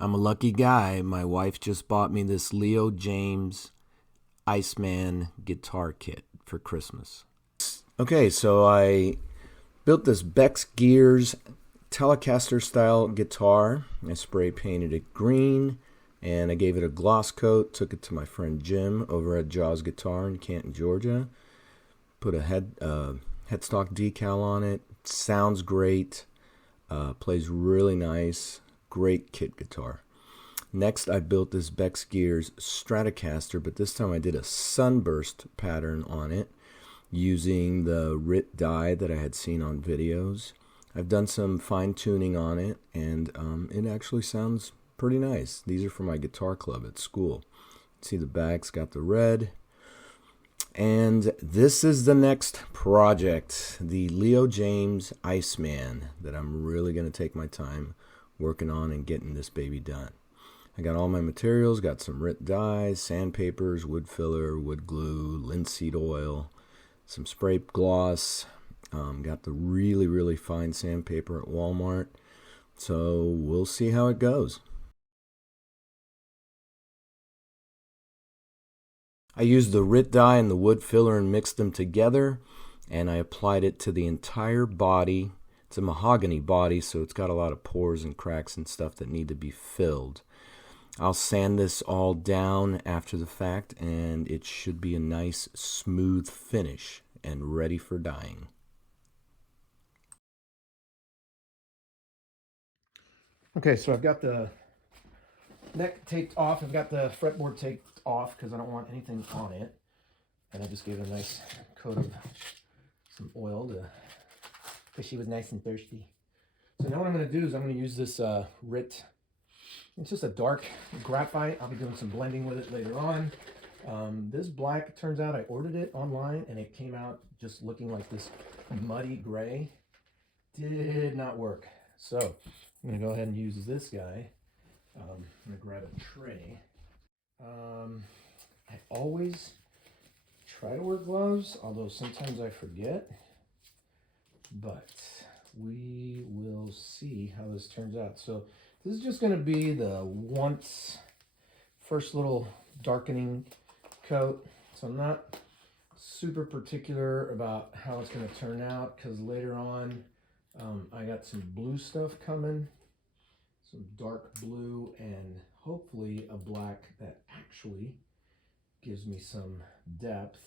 I'm a lucky guy. My wife just bought me this Jaymz Iceman guitar kit for Christmas. Okay, so I built this Beck's Gears Telecaster style guitar. I spray painted it green and I gave it a gloss coat. Took it to my friend Jim over at Jaws Guitar in Canton, Georgia. Put a headstock decal on it. Sounds great. Plays really nice. Great kit guitar. Next, I built this Beck's Gears Stratocaster, but this time I did a sunburst pattern on it using the RIT die that I had seen on videos. I've done some fine tuning on it, and it actually sounds pretty nice. These are for my guitar club at school. See, the back's got the red. And this is the next project, the Jaymz Iceman, that I'm really going to take my time working on and getting this baby done. I got all my materials, got some RIT dyes, sandpapers, wood filler, wood glue, linseed oil, some spray gloss. Got the really fine sandpaper at Walmart. So we'll see how it goes. I used the RIT dye and the wood filler and mixed them together, and I applied it to the entire body. It's a mahogany body, so it's got a lot of pores and cracks and stuff that need to be filled. I'll sand this all down after the fact, and it should be a nice smooth finish and ready for dyeing. Okay, so I've got the neck taped off. I've got the fretboard taped off because I don't want anything on it. And I just gave it a nice coat of some oil because she was nice and thirsty. So now what I'm going to do is I'm going to use this RIT. It's just a dark graphite. I'll be doing some blending with it later on. This black, it turns out I ordered it online and it came out just looking like this muddy gray. Did not work. So I'm going to go ahead and use this guy. I'm going to grab a tray. I always try to wear gloves, although sometimes I forget. But we will see how this turns out. So this is just going to be the first little darkening coat. So I'm not super particular about how it's going to turn out because later on I got some blue stuff coming. Some dark blue and hopefully a black that actually gives me some depth.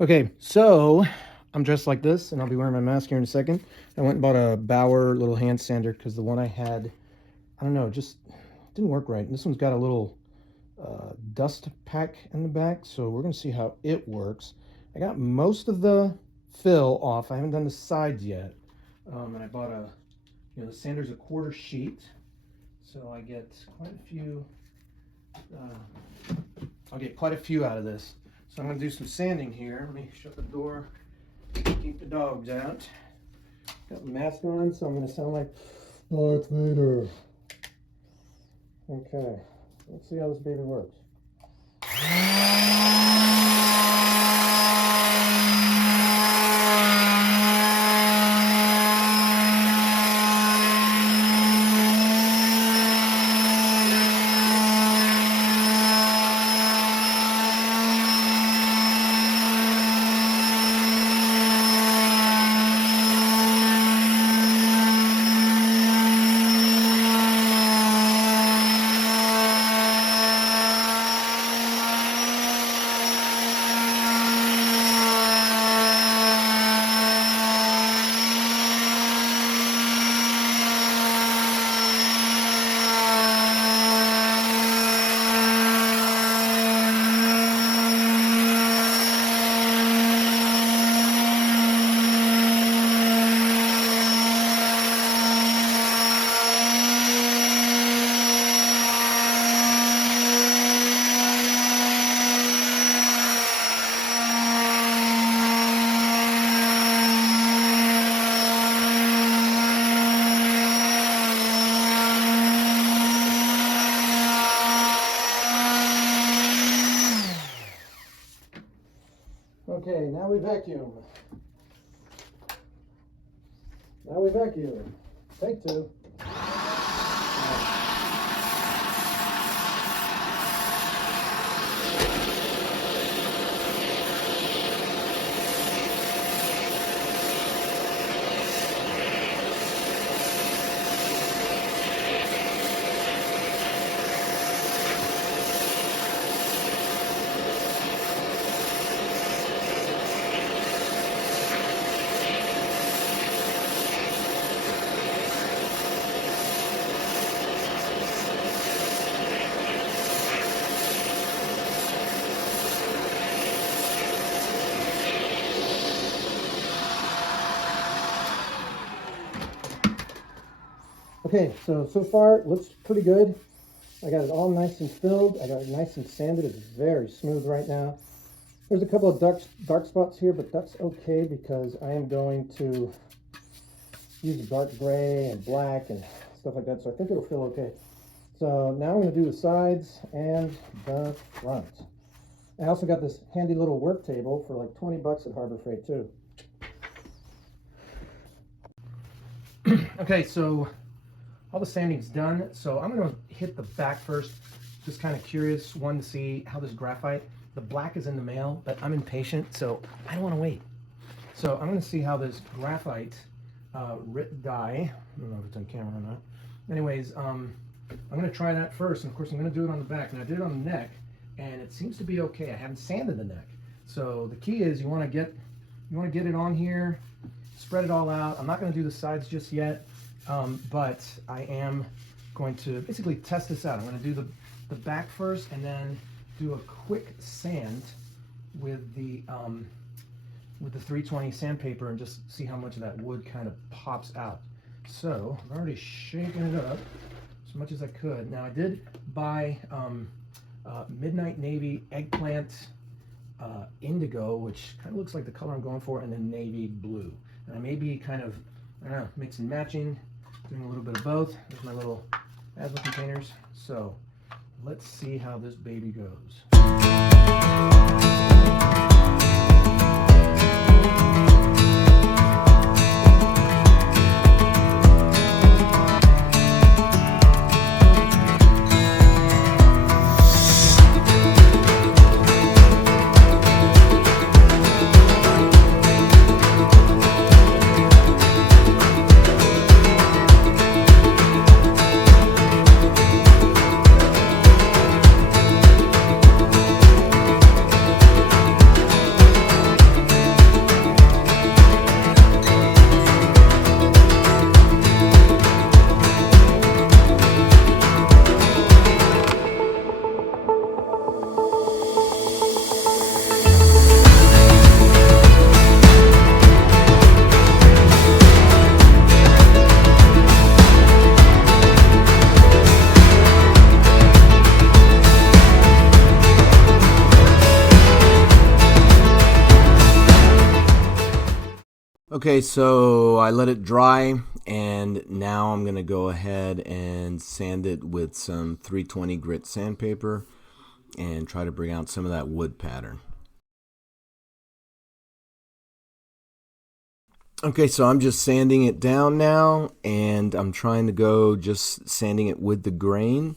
Okay, so I'm dressed like this, and I'll be wearing my mask here in a second. I went and bought a Bauer little hand sander because the one I had, I don't know, just didn't work right. And this one's got a little dust pack in the back, so we're gonna see how it works. I got most of the fill off. I haven't done the sides yet, and I bought the sander's a quarter sheet, so I get quite a few. I'll get quite a few out of this. So I'm going to do some sanding here. Let me shut the door, keep the dogs out. Got the mask on, so I'm going to sound like Darth Vader. Okay, let's see how this baby works. Okay, now we vacuum. Now we vacuum. Take two. Okay, so far it looks pretty good. I got it all nice and filled. I got it nice and sanded. It's very smooth right now. There's a couple of dark spots here, but that's okay because I am going to use dark gray and black and stuff like that, so I think it'll feel okay. So now I'm going to do the sides and the front. I also got this handy little work table for like 20 bucks at Harbor Freight too. Okay, so all the sanding's done, so I'm going to hit the back first. Just kind of curious, one, to see how this graphite, the black is in the mail, but I'm impatient, so I don't want to wait. So I'm going to see how this graphite dye, I don't know if it's on camera or not. Anyways, I'm going to try that first, and of course I'm going to do it on the back. And I did it on the neck, and it seems to be okay. I haven't sanded the neck. So the key is you want to get it on here, spread it all out. I'm not going to do the sides just yet. But I am going to basically test this out. I'm going to do the back first and then do a quick sand with the 320 sandpaper and just see how much of that wood kind of pops out. So I'm already shaking it up as much as I could. Now I did buy Midnight Navy Eggplant Indigo, which kind of looks like the color I'm going for, and then Navy Blue. And I may be kind of, I don't know, mixing and matching, doing a little bit of both. There's my little asthma containers. So let's see how this baby goes. Okay, so I let it dry, and now I'm going to go ahead and sand it with some 320 grit sandpaper and try to bring out some of that wood pattern. Okay, so I'm just sanding it down now, and I'm trying to go just sanding it with the grain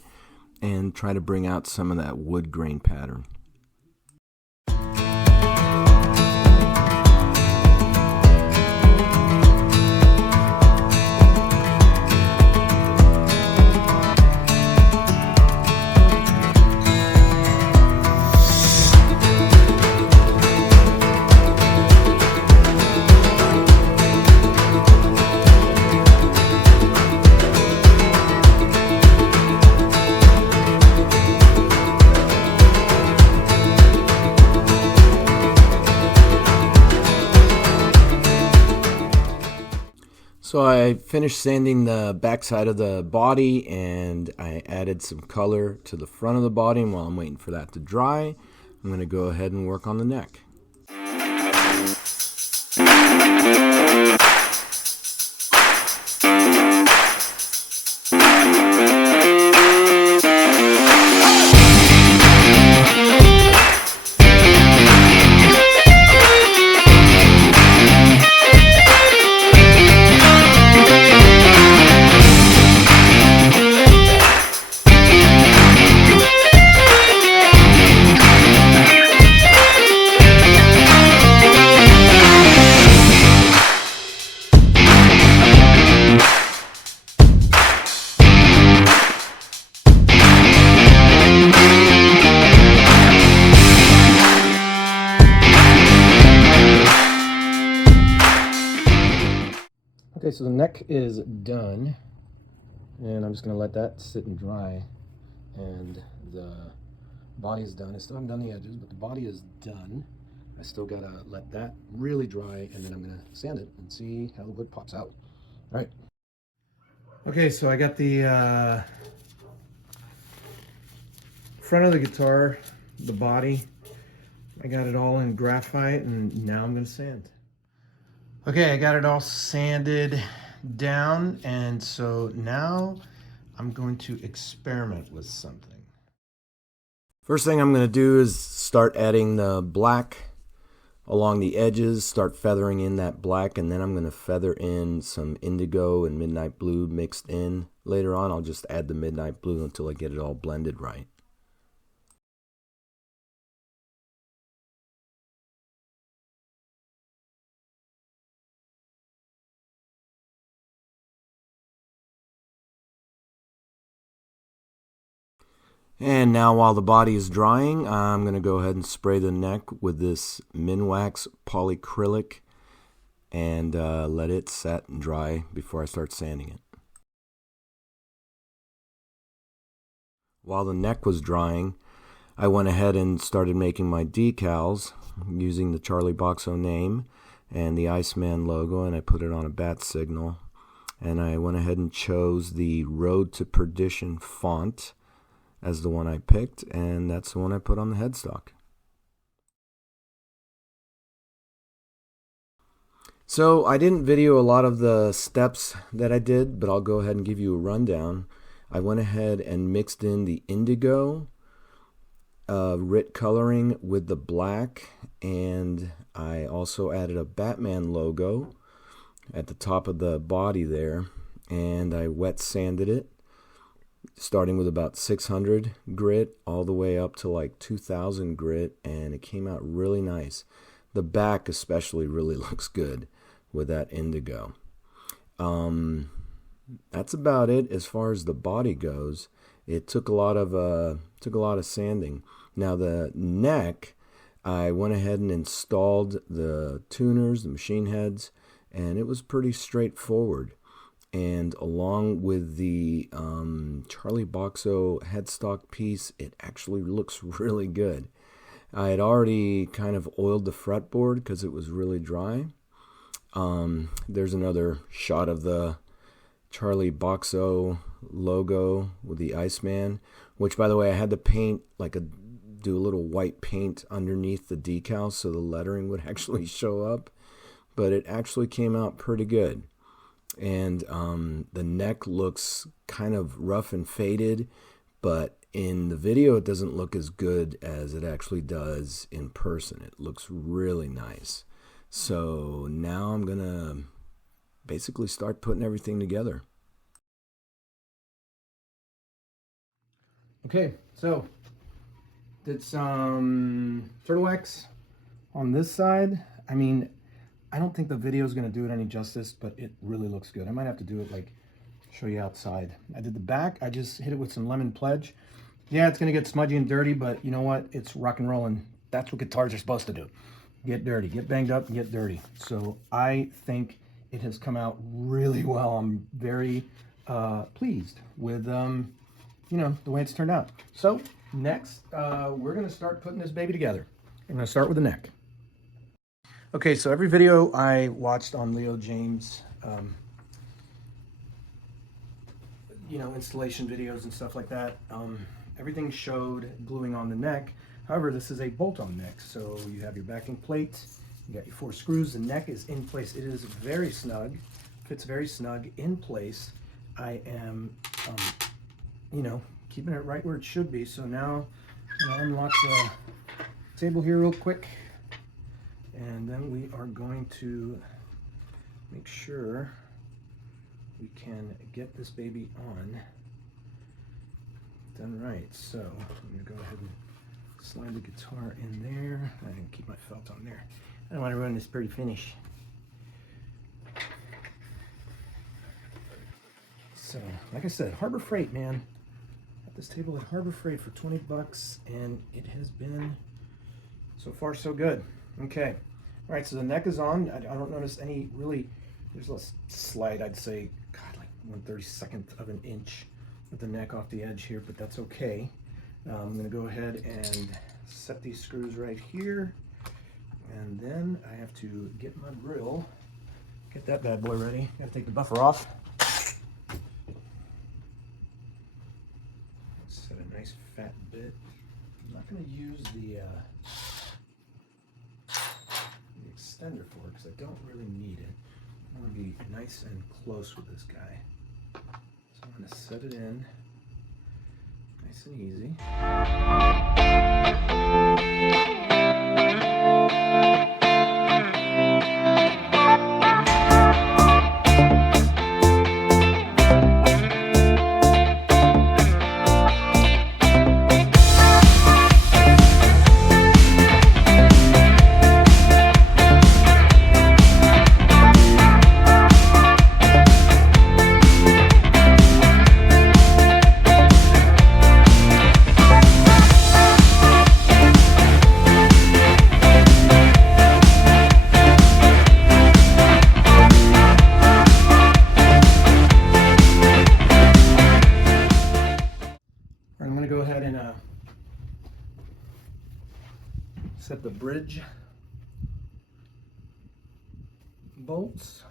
and try to bring out some of that wood grain pattern. So I finished sanding the backside of the body, and I added some color to the front of the body, and while I'm waiting for that to dry, I'm going to go ahead and work on the neck. Okay, so the neck is done, and I'm just going to let that sit and dry, and the body is done. I still haven't done the edges, but the body is done. I still got to let that really dry, and then I'm going to sand it and see how the wood pops out. All right. Okay, so I got the front of the guitar, the body. I got it all in graphite, and now I'm going to sand. Okay, I got it all sanded down, and so now I'm going to experiment with something. First thing I'm going to do is start adding the black along the edges, start feathering in that black, and then I'm going to feather in some indigo and midnight blue mixed in. Later on, I'll just add the midnight blue until I get it all blended right. And now while the body is drying, I'm going to go ahead and spray the neck with this Minwax polyacrylic and let it set and dry before I start sanding it. While the neck was drying, I went ahead and started making my decals using the Charlie Boxo name and the Iceman logo, and I put it on a bat signal. And I went ahead and chose the Road to Perdition font as the one I picked, and that's the one I put on the headstock. So I didn't video a lot of the steps that I did, but I'll go ahead and give you a rundown. I went ahead and mixed in the indigo writ coloring with the black, and I also added a Batman logo at the top of the body there, and I wet sanded it, starting with about 600 grit all the way up to like 2000 grit, and it came out really nice. The back especially really looks good with that indigo. That's about it as far as the body goes. It took a lot of sanding. Now the neck, I went ahead and installed the tuners, the machine heads, and it was pretty straightforward. And along with the Charlie Boxo headstock piece, it actually looks really good. I had already kind of oiled the fretboard because it was really dry. There's another shot of the Charlie Boxo logo with the Iceman, which, by the way, I had to paint do a little white paint underneath the decal so the lettering would actually show up. but it actually came out pretty good. And the neck looks kind of rough and faded, but in the video it doesn't look as good as it actually does in person. It looks really nice. So now I'm gonna basically start putting everything together. Okay, so did some turtle wax on this side. I mean, I don't think the video is going to do it any justice, but it really looks good. I might have to do it like show you outside. I did the back. I just hit it with some lemon pledge. Yeah, it's going to get smudgy and dirty, but you know what? It's rock and roll, and that's what guitars are supposed to do. Get dirty, get banged up, and get dirty. So I think it has come out really well. I'm very pleased with you know, the way it's turned out. So next, we're going to start putting this baby together. I'm going to start with the neck. Okay, so every video I watched on Leo Jaymz, you know, installation videos and stuff like that, everything showed gluing on the neck. However, this is a bolt-on neck, so you have your backing plate, you got your 4 screws, the neck is in place. It is very snug, fits very snug in place. I am, you know, keeping it right where it should be. So now I'm gonna unlock the table here real quick, and then we are going to make sure we can get this baby on done right. So I'm gonna go ahead and slide the guitar in there. I'm gonna keep my felt on there. I don't want to ruin this pretty finish. So like I said, Harbor Freight, man. Got this table at Harbor Freight for 20 bucks, and it has been so far so good. Okay, all right, so the neck is on. I don't notice any really, there's a slide, I'd say, God, like 1/32 of an inch with the neck off the edge here, but that's okay. I'm gonna go ahead and set these screws right here, and then I have to get my drill, get that bad boy ready. Gotta take the buffer off. Set a nice fat bit. I'm not gonna use the extender for it because I don't really need it. I want to be nice and close with this guy. So I'm going to set it in nice and easy. I'm going to go ahead and set the bridge bolts.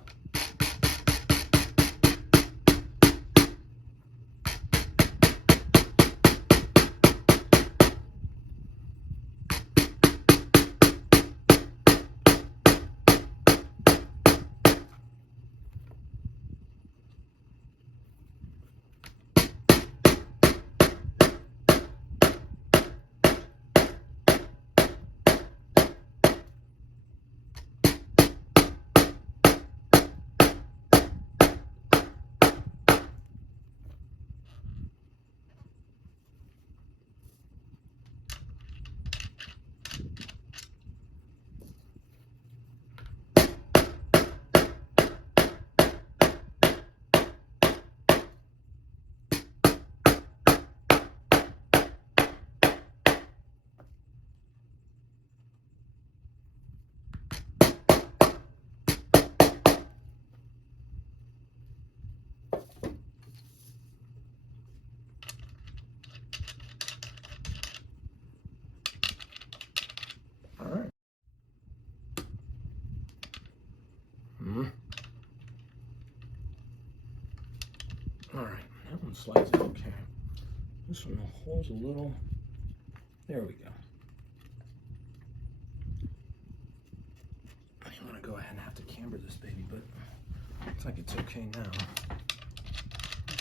All right. All right, that one slides okay. This one holds a little. There we go. You want to go go ahead and have to camber this baby, but looks like it's okay now.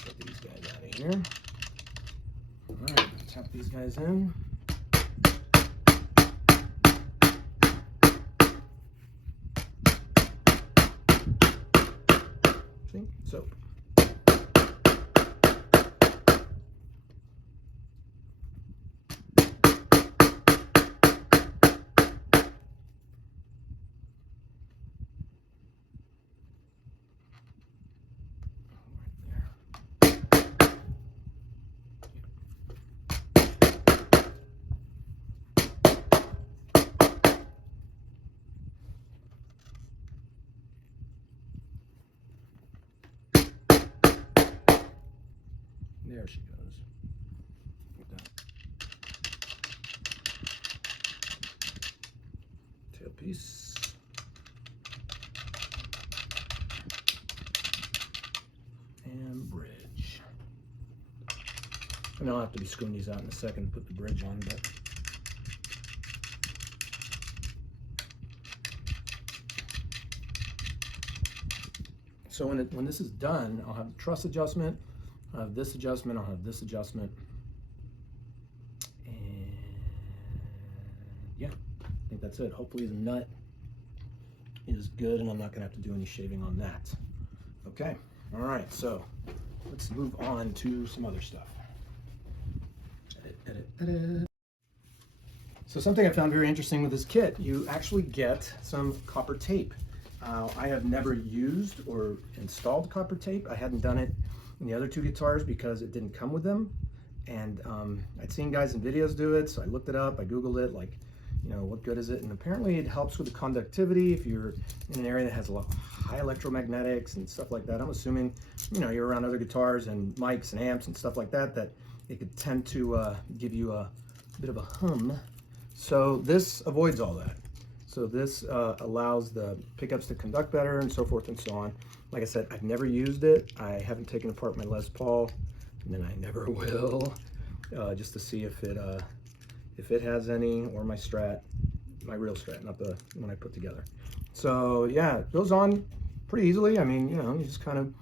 Get these guys out of here. All right, tap these guys in. See? Soap. There she goes. Tailpiece. And bridge. And I'll have to be screwing these out in a second to put the bridge on, but so when this is done, I'll have the truss adjustment, I'll have this adjustment, I'll have this adjustment. And yeah, I think that's it. Hopefully the nut is good and I'm not gonna have to do any shaving on that. Okay, all right, so let's move on to some other stuff. Edit. So something I found very interesting with this kit, you actually get some copper tape. I have never used or installed copper tape. I hadn't done it in the other two guitars because it didn't come with them. And I'd seen guys in videos do it, so I looked it up, I Googled it, like, you know, what good is it? And apparently it helps with the conductivity if you're in an area that has a lot of high electromagnetics and stuff like that. I'm assuming, you know, you're around other guitars and mics and amps and stuff like that, that it could tend to give you a bit of a hum. So this avoids all that. So this allows the pickups to conduct better and so forth and so on. Like I said, I've never used it. I haven't taken apart my Les Paul, and then I never will, just to see if it has any, or my Strat, my real Strat, not the one I put together. So yeah, it goes on pretty easily. I mean, you know, you just kind of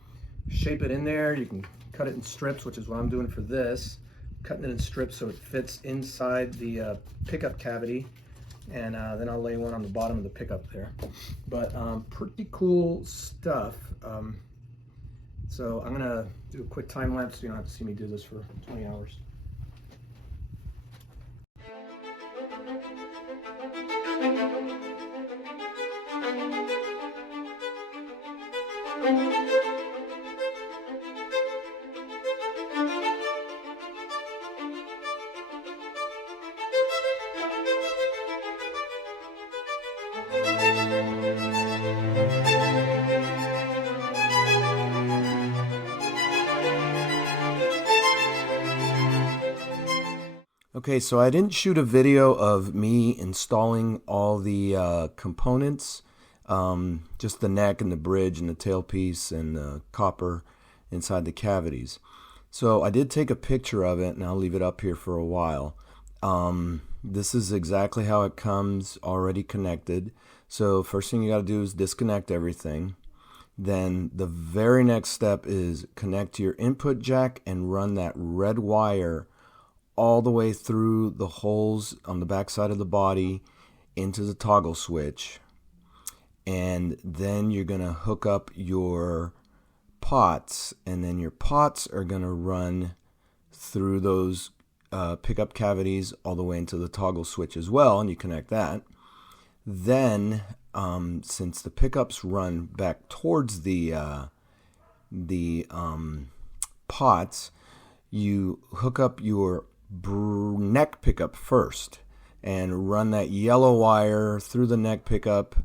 shape it in there. You can cut it in strips, which is what I'm doing for this. Cutting it in strips so it fits inside the pickup cavity. And then I'll lay one on the bottom of the pickup there. But pretty cool stuff. So I'm gonna do a quick time lapse so you don't have to see me do this for 20 hours. Okay, so I didn't shoot a video of me installing all the components, just the neck and the bridge and the tailpiece and the copper inside the cavities. So I did take a picture of it, and I'll leave it up here for a while. This is exactly how it comes, already connected. So first thing you got to do is disconnect everything. Then the very next step is connect to your input jack and run that red wire all the way through the holes on the back side of the body into the toggle switch. And then you're going to hook up your pots, and then your pots are going to run through those pickup cavities all the way into the toggle switch as well, and you connect that. Then since the pickups run back towards the pots, you hook up your neck pickup first and run that yellow wire through the neck pickup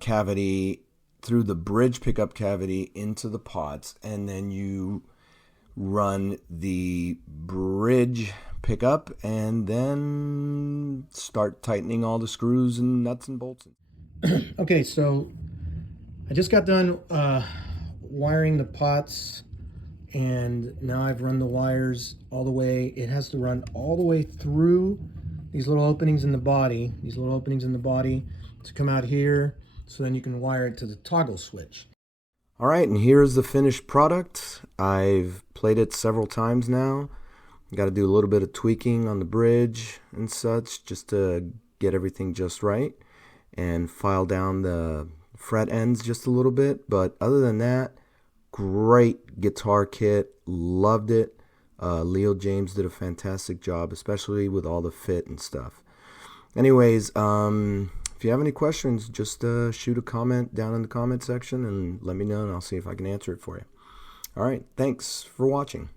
cavity, through the bridge pickup cavity into the pots, and then you run the bridge pickup and then start tightening all the screws and nuts and bolts. Okay, so I just got done wiring the pots, and now I've run the wires all the way. It has to run all the way through these little openings in the body, to come out here So then you can wire it to the toggle switch. All right, and here's the finished product. I've played it several times now. Got to do a little bit of tweaking on the bridge and such just to get everything just right and file down the fret ends just a little bit. But other than that, great guitar kit. Loved it. Leo Jaymz did a fantastic job, especially with all the fit and stuff. Anyways, if you have any questions, just shoot a comment down in the comment section and let me know, and I'll see if I can answer it for you. All right, thanks for watching.